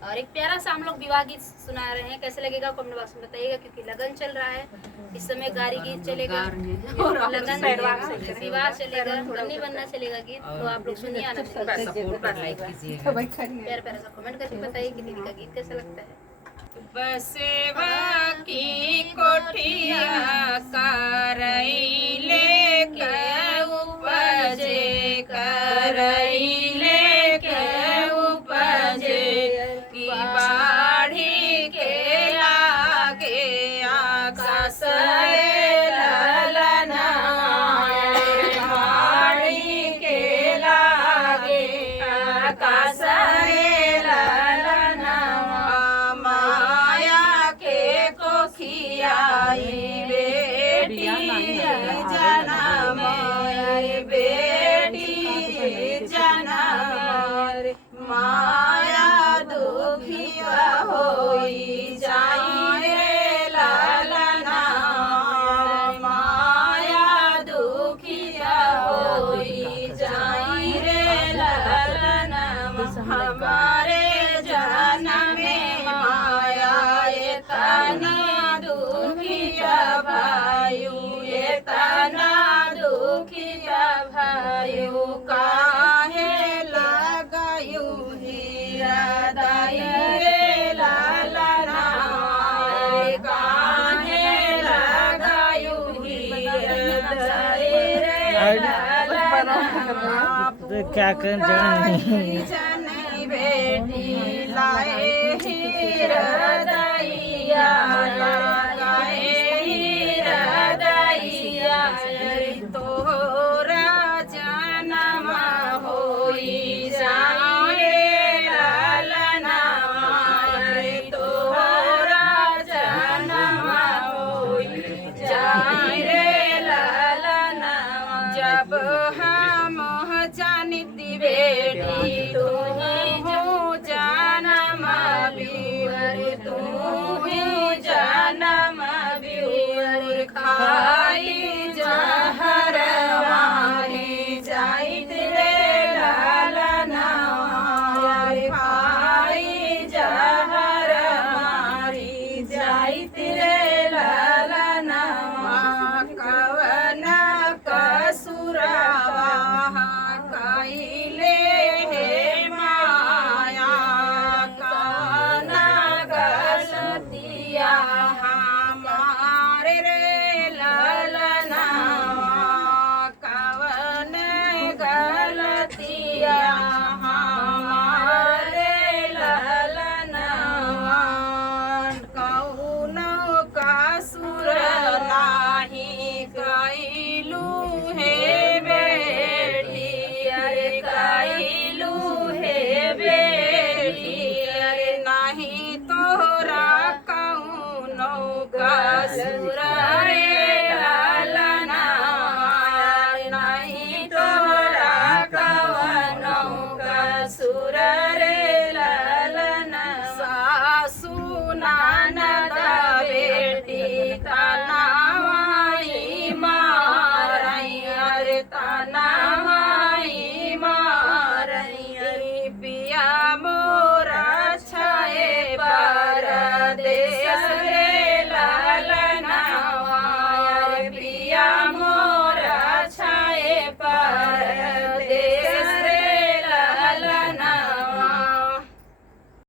और एक प्यारा सा हम लोग विवाह गीत सुना रहे हैं, कैसे लगेगा कमेंट बॉक्स में बताइएगा, क्योंकि लगन चल रहा है इस समय, गारी गीत चलेगा, लगन विवाह चलेगा, बन्नी बनना चलेगा गीत, तो आप लोग सुनिए, आनंद प्यार प्यारा सा कमेंट करके बताइए कि दीदी का गीत कैसा लगता है। बसेवा की कोठिया करैले के उपजे, करैले के उपजे, की बाढ़ी के लागे आकाश ललना, बाढ़ी के लागे आकाश ललना, माया के कोखियाई बेटी जनम, बेटी जनम, माया दुखिया होई जाई रे लालना, माया दुखिया होई जाई रे लालना, हमारे जनम में माया ये तना दुखिया भायु, ये तना दुखिया भायु, काहे लगायु हीरा दाई रे लालना, काहे लगायु हीरा दाई रे लालना, क्या कर जन बेटी लाए हीरा